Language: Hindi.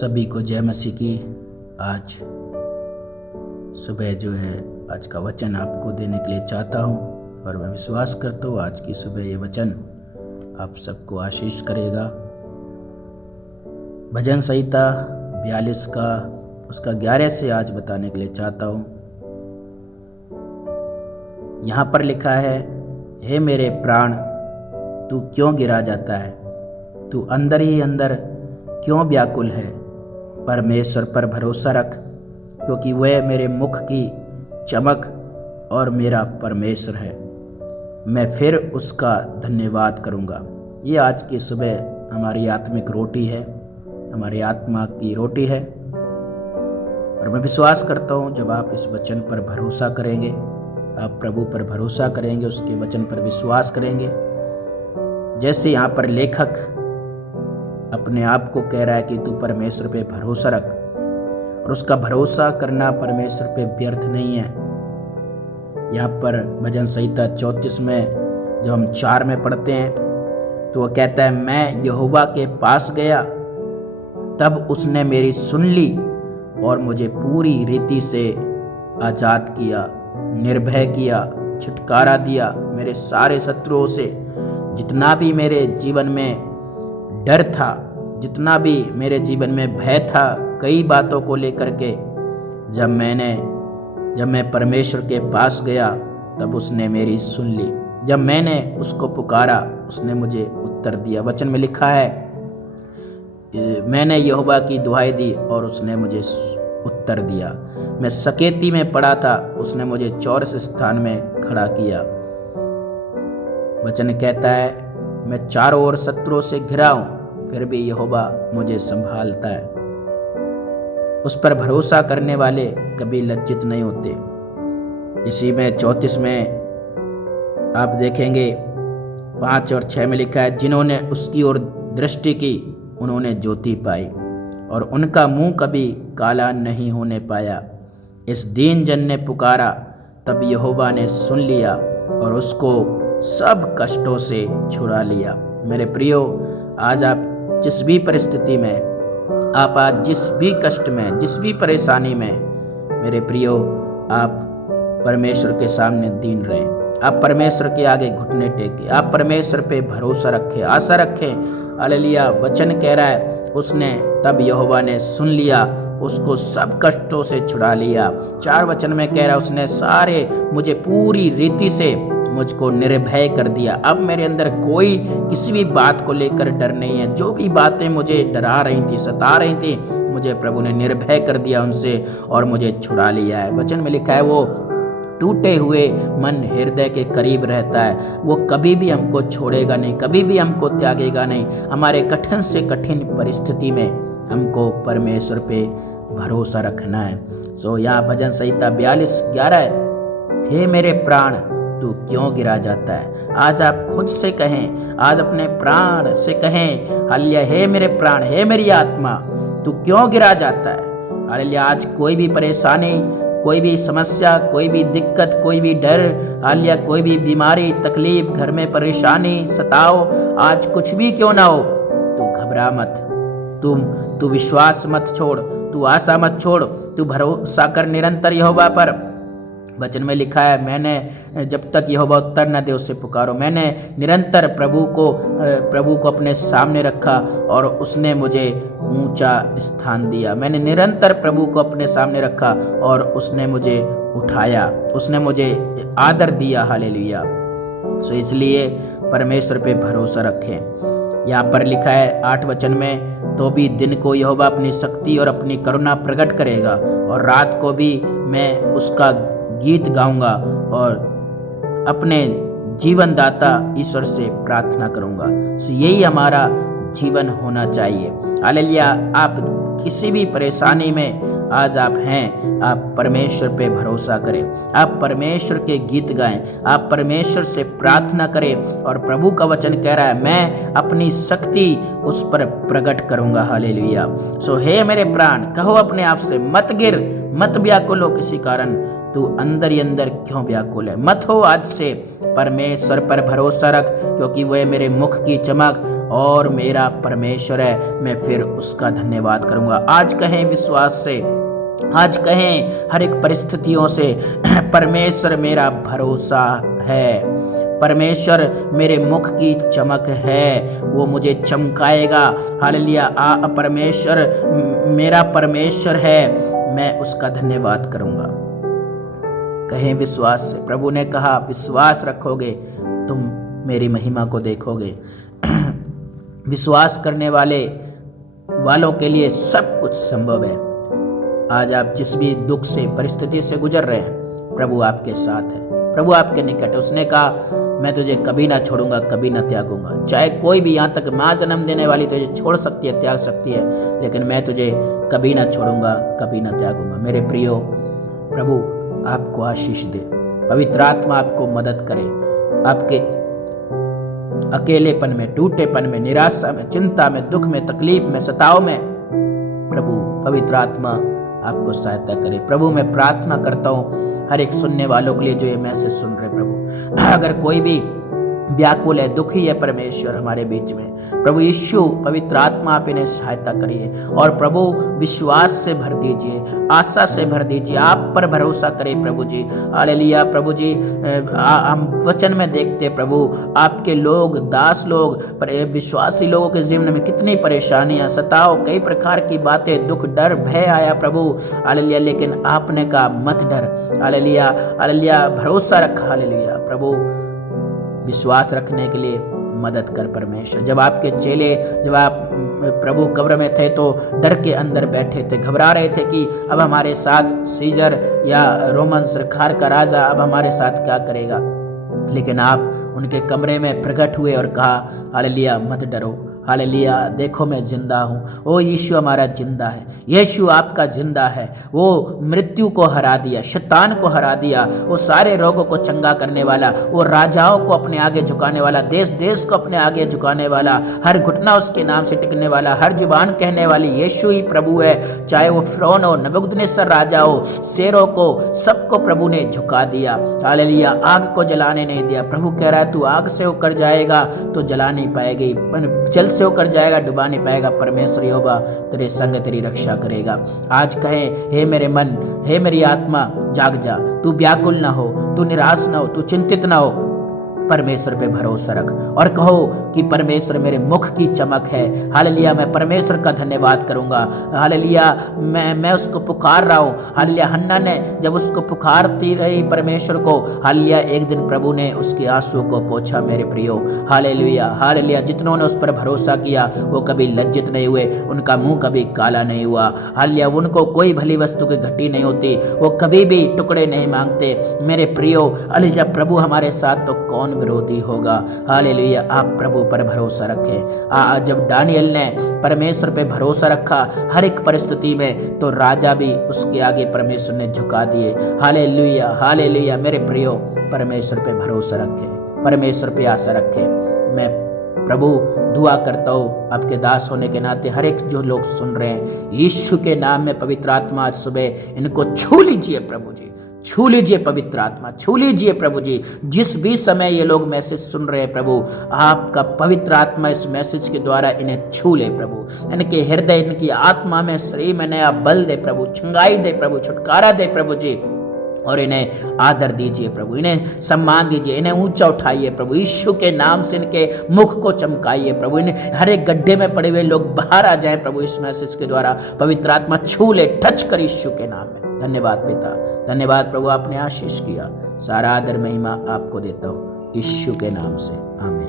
सभी को जय मसीह की। आज सुबह जो है आज का वचन आपको देने के लिए चाहता हूँ और मैं विश्वास करता हूँ आज की सुबह ये वचन आप सबको आशीष करेगा। भजन संहिता 42 का उसका 11 से आज बताने के लिए चाहता हूँ। यहाँ पर लिखा है, हे मेरे प्राण तू क्यों गिरा जाता है, तू अंदर ही अंदर क्यों व्याकुल है। परमेश्वर पर भरोसा रख, क्योंकि वह मेरे मुख की चमक और मेरा परमेश्वर है। मैं फिर उसका धन्यवाद करूँगा। ये आज की सुबह हमारी आत्मिक रोटी है, हमारी आत्मा की रोटी है। और मैं विश्वास करता हूँ जब आप इस वचन पर भरोसा करेंगे, आप प्रभु पर भरोसा करेंगे, उसके वचन पर विश्वास करेंगे, जैसे यहाँ पर लेखक अपने आप को कह रहा है कि तू परमेश्वर पे भरोसा रख, और उसका भरोसा करना परमेश्वर पे व्यर्थ नहीं है। यहाँ पर भजन संहिता 34 में जब हम 4 में पढ़ते हैं तो वो कहता है, मैं यहोवा के पास गया तब उसने मेरी सुन ली और मुझे पूरी रीति से आज़ाद किया, निर्भय किया, छुटकारा दिया मेरे सारे शत्रुओं से। जितना भी मेरे जीवन में डर था, जितना भी मेरे जीवन में भय था, कई बातों को लेकर के जब मैं परमेश्वर के पास गया तब उसने मेरी सुन ली। जब मैंने उसको पुकारा उसने मुझे उत्तर दिया। वचन में लिखा है, मैंने यहोवा की दुहाई दी और उसने मुझे उत्तर दिया। मैं सकेती में पड़ा था, उसने मुझे चौरस स्थान में खड़ा किया। वचन कहता है, मैं चारों ओर शत्रुओं से घिरा हूं, फिर भी यहोवा मुझे संभालता है। उस पर भरोसा करने वाले कभी लज्जित नहीं होते। इसी में 34 में आप देखेंगे 5 और 6 में लिखा है, जिन्होंने उसकी ओर दृष्टि की उन्होंने ज्योति पाई और उनका मुंह कभी काला नहीं होने पाया। इस दीन जन ने पुकारा तब यहोवा ने सुन लिया और उसको सब कष्टों से छुड़ा लिया। मेरे प्रियो, आज आप जिस भी परिस्थिति में, आप आज जिस भी कष्ट में, जिस भी परेशानी में, मेरे प्रियो, आप परमेश्वर के सामने दीन रहें। आप परमेश्वर के आगे घुटने टेके, आप परमेश्वर पे भरोसा रखें, आशा रखें। हालेलुया। वचन कह रहा है, उसने तब यहोवा ने सुन लिया, उसको सब कष्टों से छुड़ा लिया। 4 वचन में कह रहा है, उसने सारे मुझे पूरी रीति से मुझको निर्भय कर दिया। अब मेरे अंदर कोई किसी भी बात को लेकर डर नहीं है। जो भी बातें मुझे डरा रही थी, सता रही थी, मुझे प्रभु ने निर्भय कर दिया उनसे और मुझे छुड़ा लिया है। वचन में लिखा है, वो टूटे हुए मन हृदय के करीब रहता है। वो कभी भी हमको छोड़ेगा नहीं, कभी भी हमको त्यागेगा नहीं। हमारे कठिन से कठिन परिस्थिति में हमको परमेश्वर पे भरोसा रखना है। सो यहाँ भजन संहिता 42:11 है, हे मेरे प्राण तू क्यों गिरा जाता है। आज आप खुद से कहें, आज अपने प्राण से कहें, हालेलुया, हे मेरे प्राण, हे मेरी आत्मा, तू क्यों गिरा जाता है। हालेलुया। आज कोई भी परेशानी, कोई भी समस्या, कोई भी दिक्कत, कोई भी डर, हालेलुया, कोई भी बीमारी, तकलीफ, घर में परेशानी, सताओ, आज कुछ भी क्यों ना हो, तू घबरा मत, तू विश्वास मत छोड़, तू आशा मत छोड़, तू भरोसा कर निरंतर यहोवा पर। वचन में लिखा है, मैंने जब तक यहोवा उत्तर न दे उससे पुकारो। मैंने निरंतर प्रभु को अपने सामने रखा और उसने मुझे ऊंचा स्थान दिया। मैंने निरंतर प्रभु को अपने सामने रखा और उसने मुझे उठाया, उसने मुझे आदर दिया। हालेलुया। सो इसलिए परमेश्वर पे भरोसा रखें। यहाँ पर लिखा है 8 वचन में, तो भी दिन को यहोवा अपनी शक्ति और अपनी करुणा प्रकट करेगा और रात को भी मैं उसका गीत गाऊंगा और अपने जीवन दाता ईश्वर से प्रार्थना करूंगा। सो यही हमारा जीवन होना चाहिए। हालेलुया। आप किसी भी परेशानी में आज आप हैं, आप परमेश्वर पे भरोसा करें, आप परमेश्वर के गीत गाएं, आप परमेश्वर से प्रार्थना करें। और प्रभु का वचन कह रहा है, मैं अपनी शक्ति उस पर प्रकट करूंगा। हालेलुया। सो हे मेरे प्राण, कहो अपने आप से, मत गिर, मत व्याकुल हो किसी कारण, तू अंदर ही अंदर क्यों व्याकुल है। मत हो, आज से परमेश्वर पर भरोसा रख, क्योंकि वह मेरे मुख की चमक और मेरा परमेश्वर है, मैं फिर उसका धन्यवाद करूंगा। आज कहें विश्वास से, आज कहें हर एक परिस्थितियों से, परमेश्वर मेरा भरोसा है, परमेश्वर मेरे मुख की चमक है, वो मुझे चमकाएगा। हालेलुया। परमेश्वर मेरा परमेश्वर है, मैं उसका धन्यवाद करूंगा। कहें विश्वास से, प्रभु ने कहा विश्वास रखोगे तुम मेरी महिमा को देखोगे। विश्वास करने वालों के लिए सब कुछ संभव है। आज आप जिस भी दुख से, परिस्थिति से गुजर रहे हैं, प्रभु आपके साथ है, प्रभु आपके निकट है। उसने कहा मैं तुझे कभी ना छोड़ूंगा, कभी ना त्यागूंगा। चाहे कोई भी, यहाँ तक माँ जन्म देने वाली तुझे छोड़ सकती है, त्याग सकती है, लेकिन मैं तुझे कभी ना छोड़ूंगा, कभी ना त्यागूंगा। मेरे प्रियो, प्रभु आपको आशीष दे, पवित्र आत्मा आपको मदद करे। आपके अकेलेपन में, टूटेपन में, निराशा में, चिंता में, दुख में, तकलीफ में, सताव में, प्रभु पवित्र आत्मा आपको सहायता करे। प्रभु मैं प्रार्थना करता हूँ हर एक सुनने वालों के लिए जो ये मैसेज सुन रहे प्रभु, अगर कोई भी व्याकुल है, दुखी है, परमेश्वर हमारे बीच में, प्रभु यीशु पवित्र आत्मा आप इन्हें सहायता करिए और प्रभु विश्वास से भर दीजिए, आशा से भर दीजिए, आप पर भरोसा करें प्रभु जी। हालेलुया। प्रभु जी हम वचन में देखते प्रभु आपके लोग, दास लोग, विश्वासी लोगों के जीवन में कितनी परेशानियां, सताव, कई प्रकार की बातें, दुख, डर, भय आया प्रभु। हालेलुया। लेकिन आपने कहा मत डर। हालेलुया, हालेलुया, भरोसा रखा। हालेलुया। प्रभु विश्वास रखने के लिए मदद कर परमेश्वर। जब आपके चेले, जब आप प्रभु कब्र में थे तो डर के अंदर बैठे थे, घबरा रहे थे कि अब हमारे साथ सीजर या रोमन सरकार का राजा अब हमारे साथ क्या करेगा, लेकिन आप उनके कमरे में प्रकट हुए और कहा हालेलुया मत डरो, हालेलुया देखो मैं जिंदा हूँ। ओ यीशु हमारा जिंदा है, यीशु आपका जिंदा है। वो मृत्यु को हरा दिया, शैतान को हरा दिया, वो सारे रोगों को चंगा करने वाला, वो राजाओं को अपने आगे झुकाने वाला, देश देश को अपने आगे झुकाने वाला, हर घुटना उसके नाम से टिकने वाला, हर जुबान कहने वाली यीशु ही प्रभु है। चाहे वो फिरौन हो, नबूकदनेस्सर राजा हो, शेरों को, सबको प्रभु ने झुका दिया। हालेलुया। आग को जलाने नहीं दिया। प्रभु कह रहा है तू आग से होकर जाएगा तो जला नहीं पाएगी, जल से होकर जाएगा डुबा नहीं पाएगा। परमेश्वर यहोवा तेरे संग तेरी रक्षा करेगा। आज कहें हे मेरे मन, हे मेरी आत्मा जाग जा, तू व्याकुल ना हो, तू निराश ना हो, तू चिंतित ना हो, परमेश्वर पे भरोसा रख और कहो कि परमेश्वर मेरे मुख की चमक है। हालेलुया। मैं परमेश्वर का धन्यवाद करूंगा। हालेलुया। मैं उसको पुकार रहा हूँ। हालेलुया। हन्ना ने जब उसको पुकारती रही परमेश्वर को, हालेलुया, एक दिन प्रभु ने उसके आंसू को पोंछा। मेरे प्रियो, हालेलुया, हालेलुया। जितनों ने उस पर भरोसा किया वो कभी लज्जित नहीं हुए, उनका मुंह कभी काला नहीं हुआ। हालेलुया। उनको कोई भली वस्तु की घटी नहीं होती, वो कभी भी टुकड़े नहीं मांगते। मेरे प्रियो, हालेलुया, प्रभु हमारे साथ तो कौन विरोधी होगा। हालेलुया। आप प्रभु पर भरोसा रखें। जब दानियल ने परमेश्वर पे भरोसा रखा हर एक परिस्थिति में, तो राजा भी उसके आगे परमेश्वर ने झुका दिए। Hallelujah, hallelujah. मेरे प्रियो, परमेश्वर पे भरोसा रखें, परमेश्वर पे आशा रखें। मैं प्रभु दुआ करता हूँ आपके दास होने के नाते हर एक जो लोग सुन रहे हैं, यीशु के नाम में पवित्र आत्मा आज सुबह इनको छू लीजिए प्रभु जी, छू लीजिए पवित्र आत्मा, छू लीजिए प्रभु जी। जिस भी समय ये लोग मैसेज सुन रहे हैं प्रभु, आपका पवित्र आत्मा इस मैसेज के द्वारा इन्हें छू ले प्रभु, इनके हृदय, इनकी आत्मा में, शरीर में नया बल दे प्रभु, छंगाई दे प्रभु, छुटकारा दे प्रभु जी, और इन्हें आदर दीजिए प्रभु, इन्हें सम्मान दीजिए, इन्हें ऊंचा उठाइए प्रभु। यीशु के नाम से इनके मुख को चमकाइए प्रभु। इन्हें हर एक गड्ढे में पड़े हुए लोग बाहर आ जाएं प्रभु, इस मैसेज के द्वारा पवित्र आत्मा छू ले, टच कर यीशु के नाम में। धन्यवाद पिता, धन्यवाद प्रभु, आपने आशीष किया। सारा आदर महिमा आपको देता हूँ यीशु के नाम से, आमीन।